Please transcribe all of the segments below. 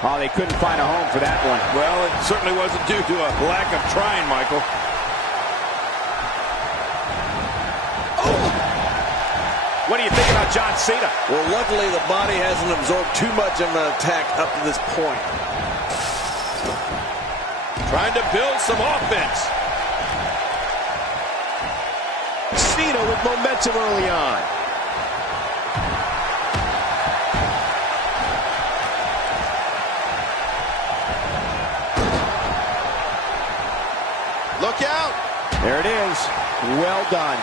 Oh, they couldn't find a home for that one. Well, it certainly wasn't due to a lack of trying, Michael. Oh! What do you think about John Cena? Well, luckily the body hasn't absorbed too much of an attack up to this point. Trying to build some offense. Cena with momentum early on. Look out! There it is. Well done.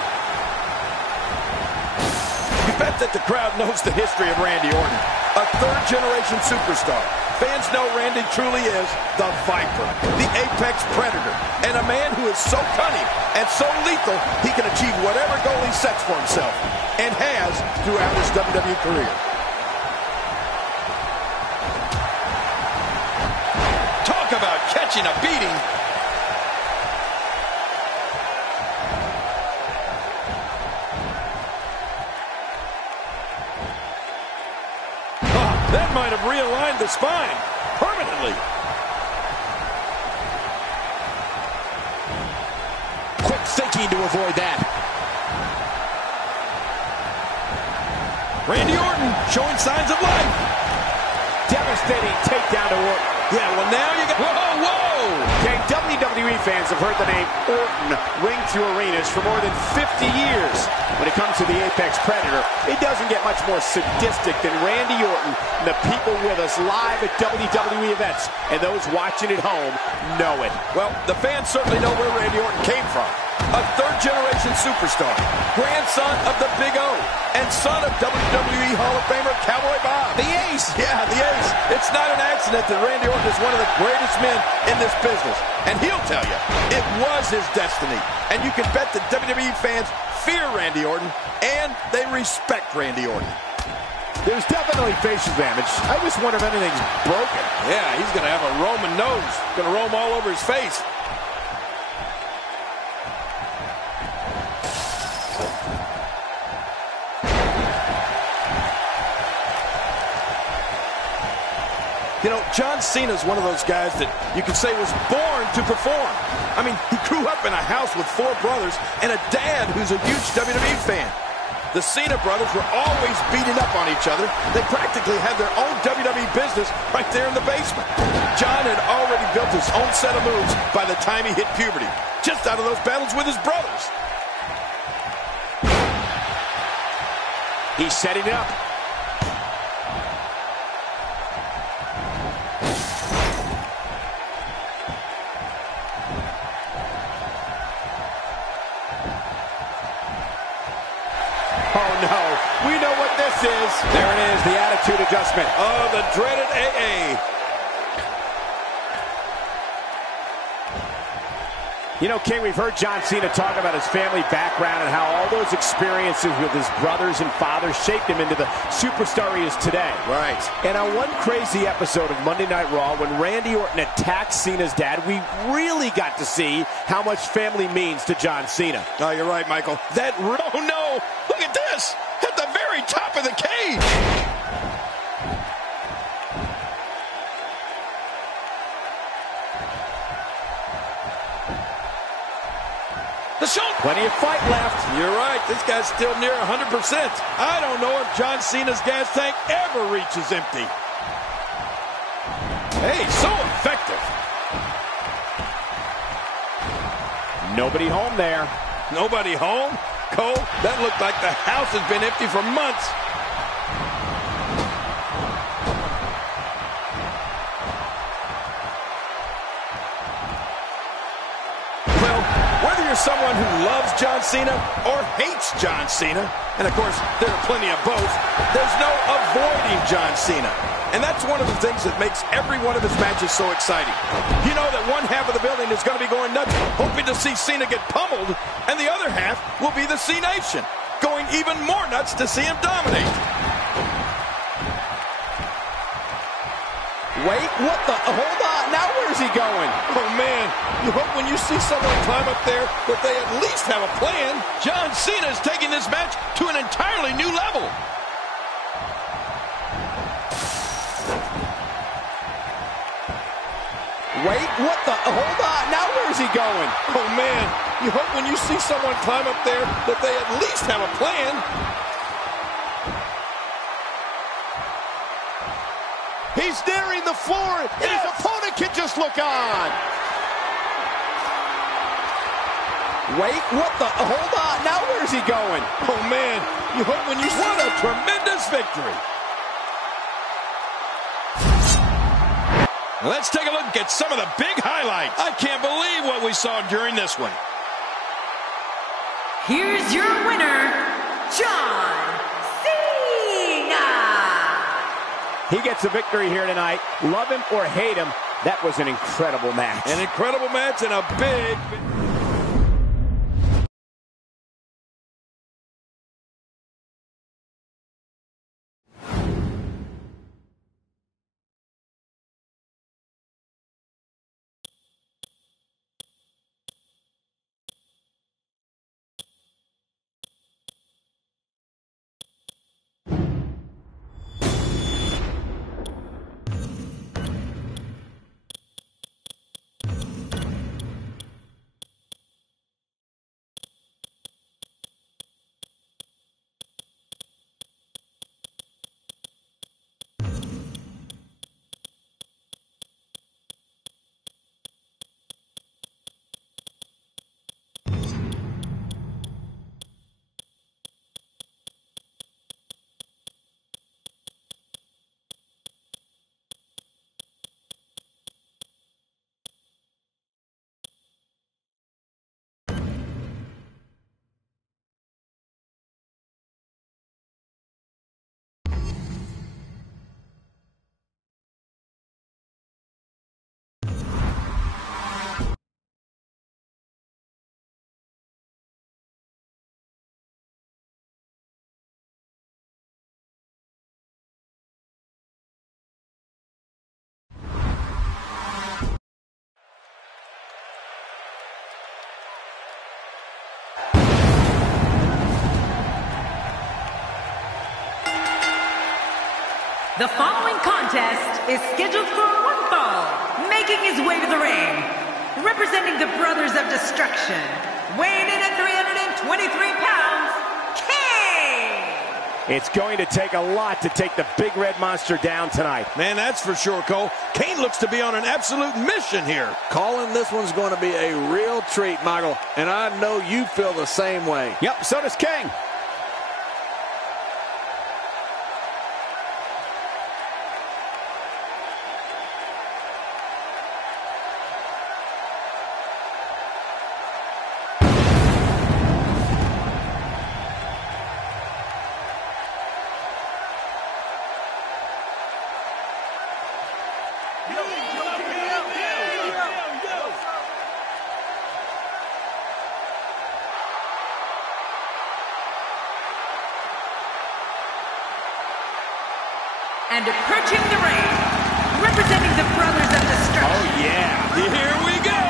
You bet that the crowd knows the history of Randy Orton. A third-generation superstar. Fans know Randy truly is the Viper, the apex predator, and a man who is so cunning and so lethal he can achieve whatever goal he sets for himself, and has throughout his WWE career. Talk about catching a beating. That might have realigned the spine permanently. Quick thinking to avoid that. Randy Orton showing signs of life. Devastating takedown to Orton. Yeah, well now you got... Whoa, whoa! Okay, WWE fans have heard the name Orton ring through arenas for more than 50 years. When it comes to the Apex Predator, it doesn't get much more sadistic than Randy Orton and the people with us live at WWE events. And those watching at home know it. Well, the fans certainly know where Randy Orton came from. A third-generation superstar, grandson of the Big O, and son of WWE Hall of Famer Cowboy Bob. The Ace! Yeah, the Ace. It's not an accident that Randy Orton is one of the greatest men in this business. And he'll tell you, it was his destiny. And you can bet that WWE fans fear Randy Orton, and they respect Randy Orton. There's definitely facial damage. I just wonder if anything's broken. Yeah, he's going to have a Roman nose. Going to roam all over his face. You know, John Cena's one of those guys that you could say was born to perform. I mean, he grew up in a house with 4 brothers and a dad who's a huge WWE fan. The Cena brothers were always beating up on each other. They practically had their own WWE business right there in the basement. John had already built his own set of moves by the time he hit puberty, just out of those battles with his brothers. He's setting it up. Oh, no. We know what this is. There it is, the attitude adjustment. Oh, the dreaded AA. You know, King, we've heard John Cena talk about his family background and how all those experiences with his brothers and father shaped him into the superstar he is today. Right. And on one crazy episode of Monday Night Raw, when Randy Orton attacked Cena's dad, we really got to see how much family means to John Cena. Oh, you're right, Michael. Oh, no. Look at this. At the very top of the cage. Plenty of fight left. You're right. This guy's still near 100%. I don't know if John Cena's gas tank ever reaches empty. Hey, so effective. Nobody home there. Nobody home? Cole, that looked like the house has been empty for months. Someone who loves John Cena or hates John Cena, and of course there are plenty of both, there's no avoiding John Cena. And that's one of the things that makes every one of his matches so exciting. You know that one half of the building is going to be going nuts, hoping to see Cena get pummeled, and the other half will be the C-Nation, going even more nuts to see him dominate. Wait, what the? Hold on. Now where's he going? Oh, man. You hope when you see someone climb up there that they at least have a plan. John Cena is taking this match to an entirely new level. Wait, what the? Hold on. Now where's he going? Oh, man. You hope when you see someone climb up there that they at least have a plan. He's nearing the floor, and his opponent can just look on. Wait, what the? Hold on. Now where's he going? Oh, man. You hope when you see... What a tremendous victory. Let's take a look at some of the big highlights. I can't believe what we saw during this one. Here's your winner, John Cena. He gets a victory here tonight. Love him or hate him, that was an incredible match. An incredible match and a big... The following contest is scheduled for one fall. Making his way to the ring, representing the Brothers of Destruction, weighing in at 323 pounds, Kane! It's going to take a lot to take the big red monster down tonight. Man, that's for sure, Cole. Kane looks to be on an absolute mission here. Calling this one's going to be a real treat, Michael, and I know you feel the same way. Yep, so does Kane. And approaching the ring, representing the Brothers of Destruction. Oh, yeah. Here we go.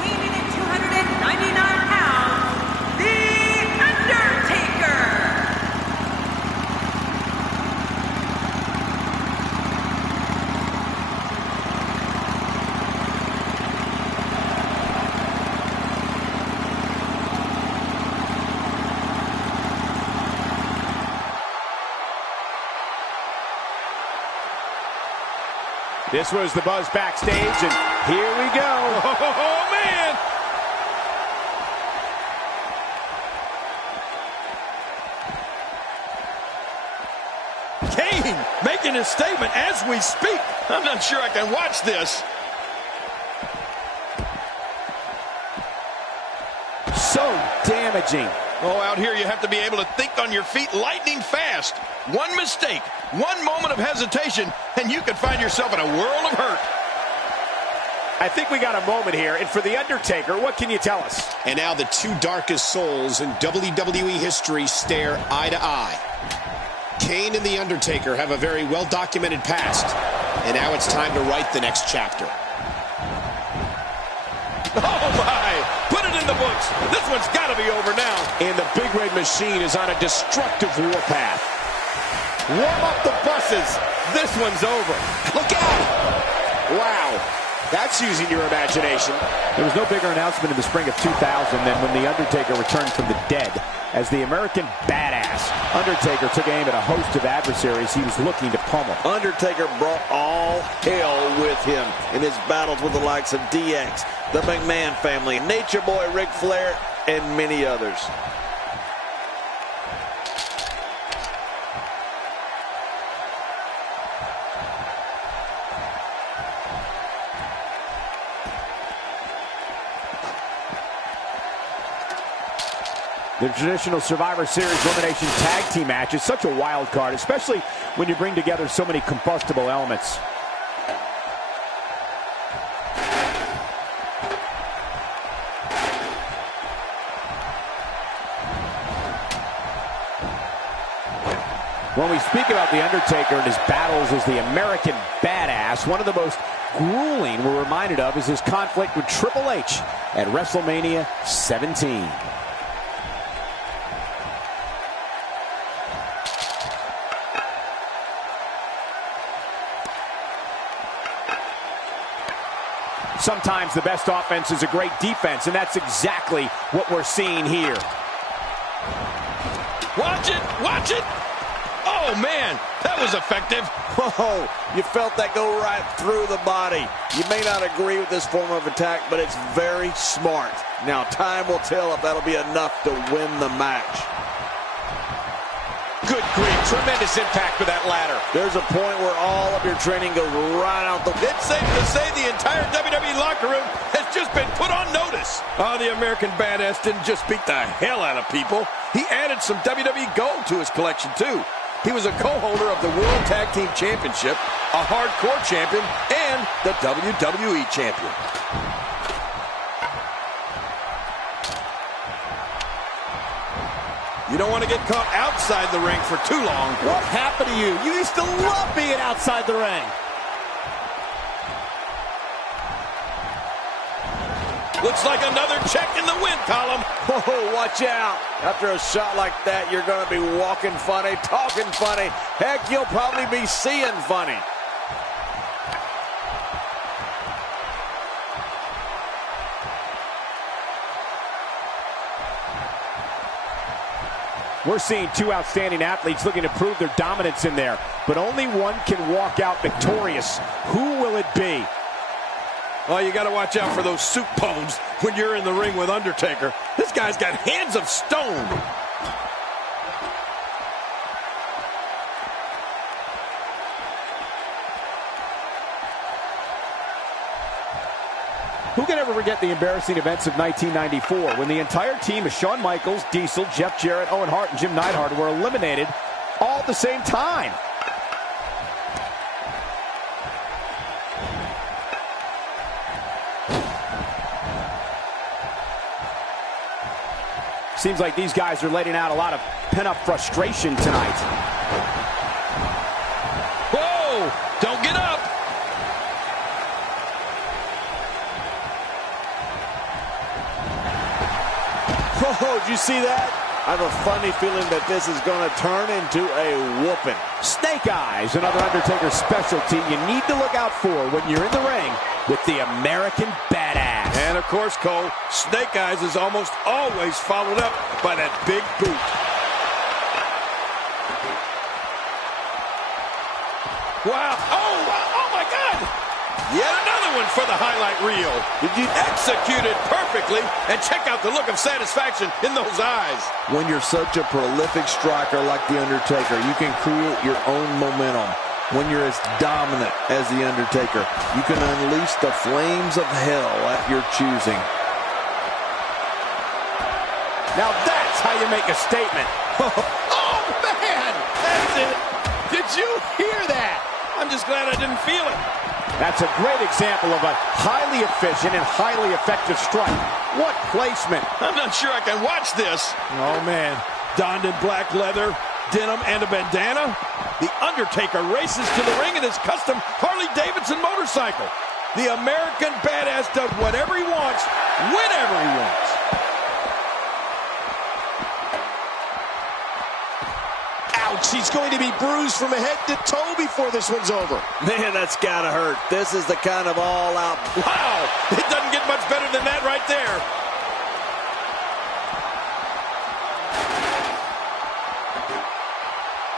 Weighing in at 299 pounds, The Undertaker. This was the buzz backstage, and here we go. Oh, man. Kane making his statement as we speak. I'm not sure I can watch this. So damaging. Oh, out here you have to be able to think on your feet lightning fast. One mistake, one moment of hesitation, and you could find yourself in a world of hurt. I think we got a moment here, and for The Undertaker, what can you tell us? And now the two darkest souls in WWE history stare eye to eye. Kane and The Undertaker have a very well-documented past, and now it's time to write the next chapter. Oh, my! Put it in the books. This one's got to be over now. And the Big Red Machine is on a destructive warpath. Warm up the buses. This one's over. Look out! Wow. That's using your imagination. There was no bigger announcement in the spring of 2000 than when The Undertaker returned from the dead as the American Badass. Undertaker took aim at a host of adversaries he was looking to pummel. Undertaker brought all hell with him in his battles with the likes of DX, the McMahon family, Nature Boy Ric Flair, and many others. The traditional Survivor Series Elimination Tag Team match is such a wild card, especially when you bring together so many combustible elements. When we speak about The Undertaker and his battles as the American Badass, one of the most grueling we're reminded of is his conflict with Triple H at WrestleMania 17. Sometimes the best offense is a great defense, and that's exactly what we're seeing here. Watch it! Watch it! Oh, man, that was effective. Whoa, you felt that go right through the body. You may not agree with this form of attack, but it's very smart. Now, time will tell if that'll be enough to win the match. Good grief, tremendous impact with that ladder. There's a point where all of your training goes right out the... It's safe to say the entire WWE locker room has just been put on notice. Oh, the American Badass didn't just beat the hell out of people. He added some WWE gold to his collection, too. He was a co-holder of the World Tag Team Championship, a Hardcore Champion, and the WWE Champion. You don't want to get caught outside the ring for too long. What happened to you? You used to love being outside the ring. Looks like another check in the win column. Oh, watch out. After a shot like that, you're going to be walking funny, talking funny. Heck, you'll probably be seeing funny. We're seeing two outstanding athletes looking to prove their dominance in there, but only one can walk out victorious. Who will it be? Oh, you got to watch out for those soup bones when you're in the ring with Undertaker. This guy's got hands of stone. Who can ever forget the embarrassing events of 1994 when the entire team of Shawn Michaels, Diesel, Jeff Jarrett, Owen Hart, and Jim Neidhart were eliminated all at the same time? Seems like these guys are letting out a lot of pent-up frustration tonight. Whoa! Don't get up! Oh, did you see that? I have a funny feeling that this is going to turn into a whooping. Snake Eyes, another Undertaker specialty you need to look out for when you're in the ring with the American Badass. And, of course, Cole, Snake Eyes is almost always followed up by that big boot. Wow. Oh my God. Yet another one for the highlight reel. Did you execute it perfectly? And check out the look of satisfaction in those eyes. When you're such a prolific striker like The Undertaker, you can create your own momentum. When you're as dominant as The Undertaker, you can unleash the flames of hell at your choosing. Now that's how you make a statement. Oh, man! That's it. Did you hear that? I'm just glad I didn't feel it. That's a great example of a highly efficient and highly effective strike. What placement. I'm not sure I can watch this. Oh, man. Donned in black leather, denim, and a bandana. The Undertaker races to the ring in his custom Harley-Davidson motorcycle. The American Badass does whatever he wants, whenever he wants. Ouch, Ouch, he's going to be bruised from head to toe before this one's over. Man, that's gotta hurt. This is the kind of all-out... Wow! It doesn't get much better than that right there.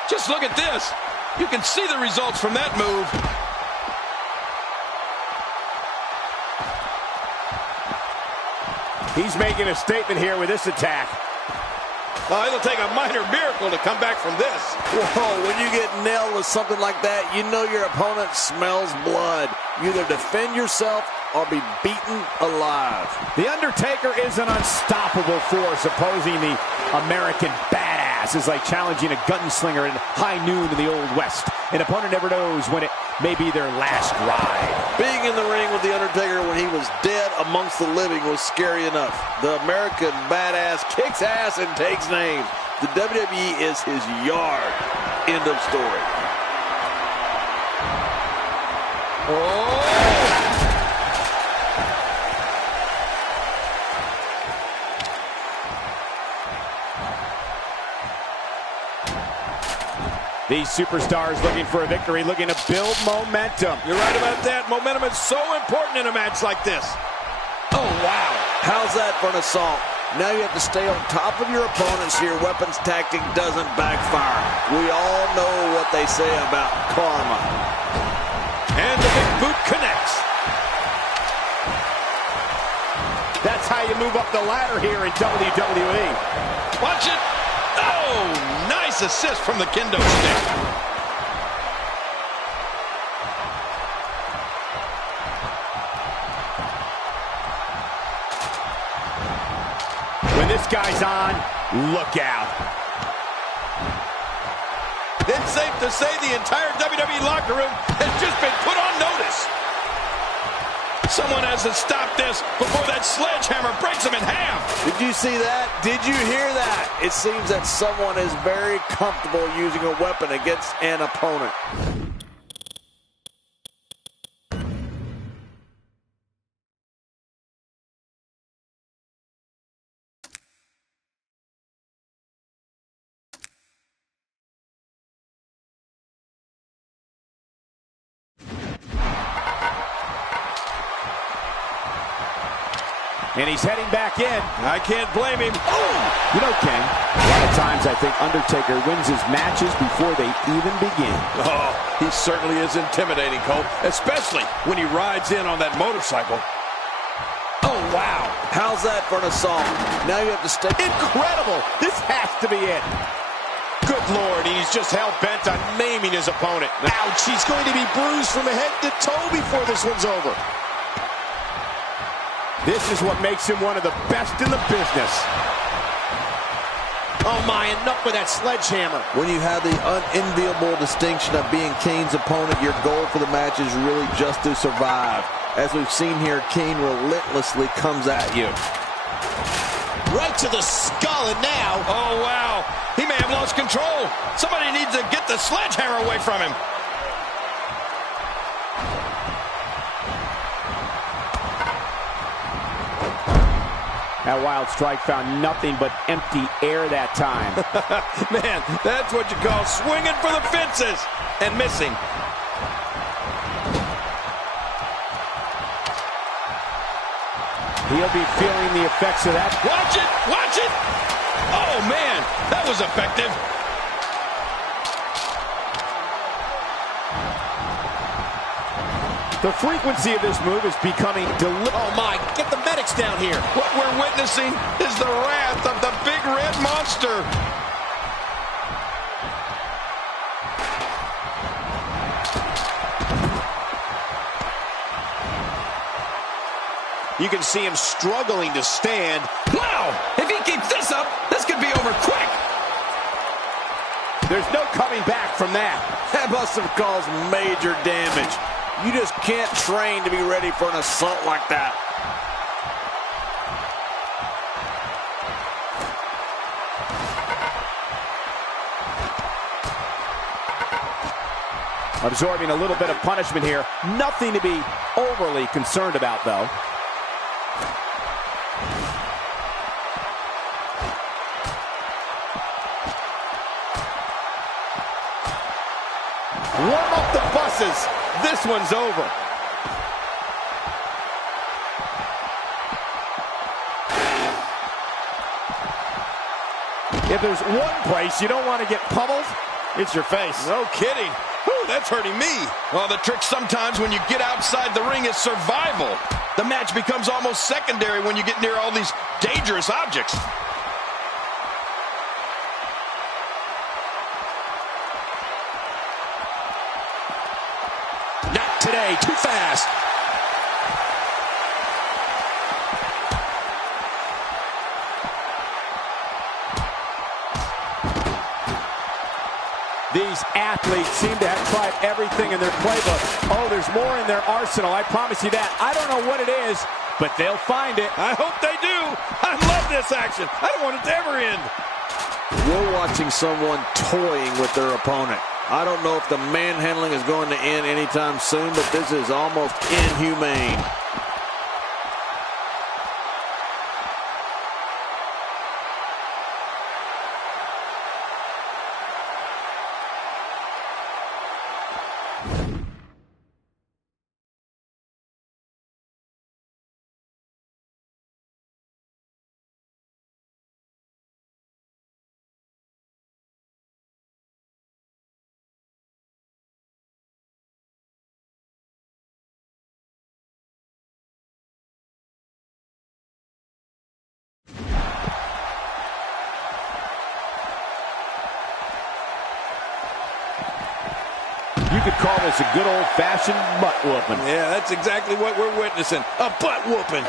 Just look at this. You can see the results from that move. He's making a statement here with this attack. It'll take a minor miracle to come back from this. Whoa, when you get nailed with something like that, you know your opponent smells blood. You either defend yourself or be beaten alive. The Undertaker is an unstoppable force opposing the American badass. It's like challenging a gunslinger in high noon in the Old West. An opponent never knows when it may be their last ride. Being in the ring with The Undertaker when he was dead amongst the living was scary enough. The American badass kicks ass and takes names. The WWE is his yard. End of story. Oh! These superstars looking for a victory, looking to build momentum. You're right about that. Momentum is so important in a match like this. Oh, wow. How's that for an assault? Now you have to stay on top of your opponent so your weapons tactic doesn't backfire. We all know what they say about karma. And the big boot connects. That's how you move up the ladder here in WWE. Watch it. Oh, nice assist from the kendo stick. When this guy's on, look out. It's safe to say the entire WWE locker room has just been put on notice. Someone has to stop this before that sledgehammer breaks him in half. Did you see that? Did you hear that? It seems that someone is very comfortable using a weapon against an opponent. And he's heading back in. I can't blame him. Oh! You know, King, a lot of times I think Undertaker wins his matches before they even begin. Oh, he certainly is intimidating, Cole, especially when he rides in on that motorcycle. Oh, wow. How's that for an assault? Now you have to stay... Incredible! This has to be it. Good Lord, he's just hell-bent on maiming his opponent. Ouch, he's going to be bruised from head to toe before this one's over. This is what makes him one of the best in the business. Oh my, enough with that sledgehammer. When you have the unenviable distinction of being Kane's opponent, your goal for the match is really just to survive. As we've seen here, Kane relentlessly comes at you. Right to the skull, and now... Oh, wow. He may have lost control. Somebody needs to get the sledgehammer away from him. That wild strike found nothing but empty air that time. Man, that's what you call swinging for the fences and missing. He'll be feeling the effects of that. Watch it! Watch it! Oh, man, that was effective. The frequency of this move is becoming deliberate. Oh my, get the medics down here. What we're witnessing is the wrath of the big red monster. You can see him struggling to stand. Wow! If he keeps this up, this could be over quick. There's no coming back from that. That must have caused major damage. You just can't train to be ready for an assault like that. Absorbing a little bit of punishment here. Nothing to be overly concerned about, though. Warm up the buses. This one's over. If there's one place you don't want to get pummeled, it's your face. No kidding. Whew, that's hurting me. Well, the trick sometimes when you get outside the ring is survival. The match becomes almost secondary when you get near all these dangerous objects. Not today. Too fast. these athletes seem to have tried everything in their playbook. Oh, there's more in their arsenal, I promise you that. I don't know what it is, but they'll find it. I hope they do. I love this action. I don't want it to ever end. We're watching someone toying with their opponent. I don't know if the manhandling is going to end anytime soon, but this is almost inhumane. You could call this a good old-fashioned butt whooping. Yeah, that's exactly what we're witnessing. A butt whooping.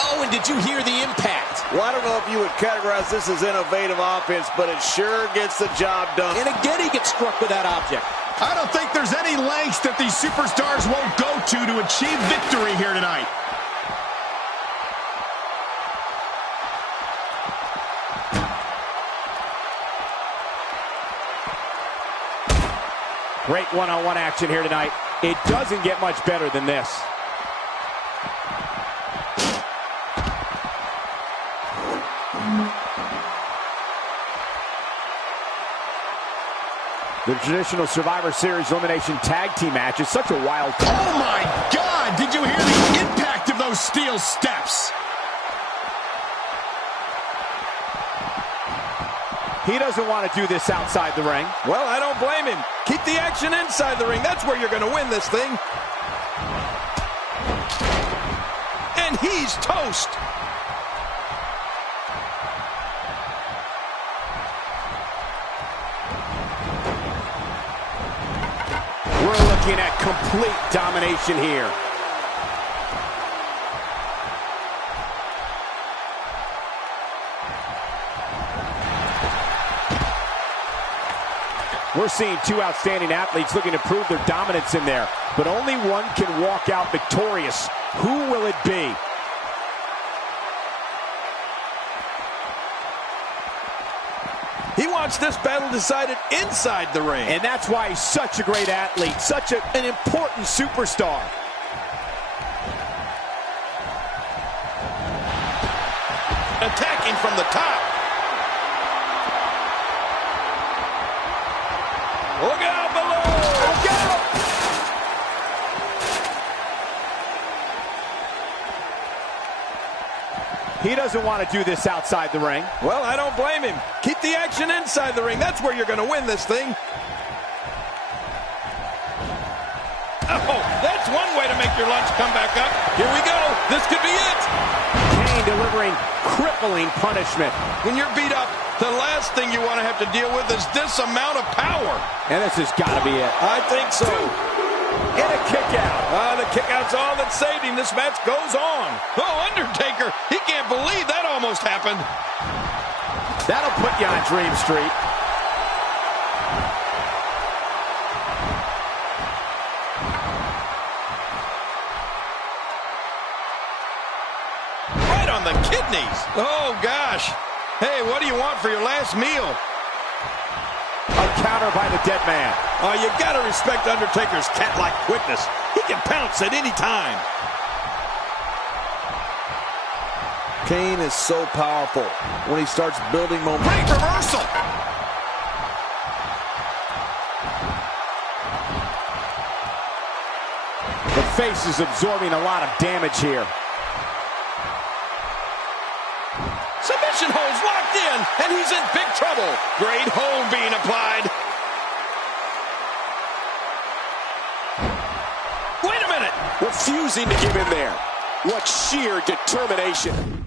Oh, and did you hear the impact? Well, I don't know if you would categorize this as innovative offense, but it sure gets the job done. And again, he gets struck with that object. I don't think there's any lengths that these superstars won't go to achieve victory here tonight. Great one-on-one action here tonight. It doesn't get much better than this. The traditional Survivor Series elimination tag team match is such a wild card. Oh my God! Did you hear the impact of those steel steps? He doesn't want to do this outside the ring. Well, I don't blame him. Keep the action inside the ring. That's where you're going to win this thing. And he's toast. We're looking at complete domination here. We're seeing two outstanding athletes looking to prove their dominance in there, but only one can walk out victorious. Who will it be? He wants this battle decided inside the ring. And that's why he's such a great athlete, such an important superstar. Attacking from the top. Look out below! Look out! He doesn't want to do this outside the ring. Well, I don't blame him. Keep the action inside the ring. That's where you're going to win this thing. Oh, that's one way to make your lunch come back up. Here we go. This could be it. Kane delivering crippling punishment. When you're beat up, the last thing you want to have to deal with is this amount of power. And this has got to be it. I think so. And a kick out. The kick out's all that saved him. This match goes on. Oh, Undertaker, he can't believe that almost happened. That'll put you on Dream Street. Right on the kidneys. Oh, gosh. Hey, what do you want for your last meal? A counter by the dead man. Oh, you got to respect Undertaker's cat-like quickness. He can pounce at any time. Kane is so powerful when he starts building momentum. Great reversal. The face is absorbing a lot of damage here. Submission holds locked in, and he's in big trouble. Great hold being applied. Wait a minute. Refusing to give in there. What sheer determination.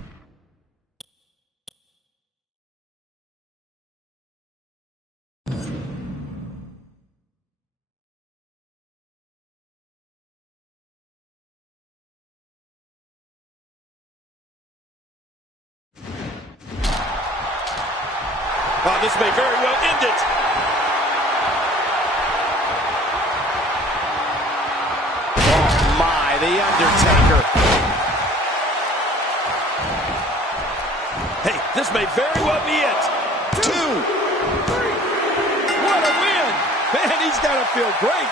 Oh, this may very well end it. Oh, my, The Undertaker. Hey, this may very well be it. 2, 3. What a win. Man, he's got to feel great.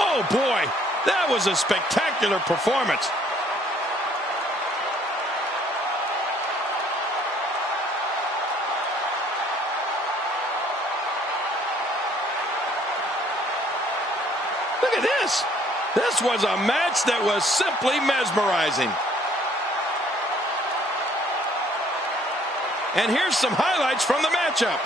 Oh, boy. That was a spectacular performance. Look at this. This was a match that was simply mesmerizing. And here's some highlights from the matchup.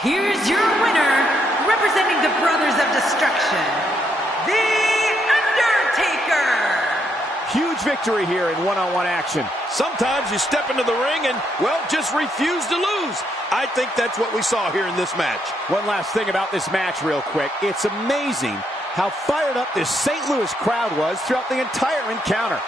Here's your winner, representing the Brothers of Destruction, The Undertaker. Huge victory here in one-on-one action. Sometimes you step into the ring and, well, just refuse to lose. I think that's what we saw here in this match. One last thing about this match real quick. It's amazing how fired up this St. Louis crowd was throughout the entire encounter.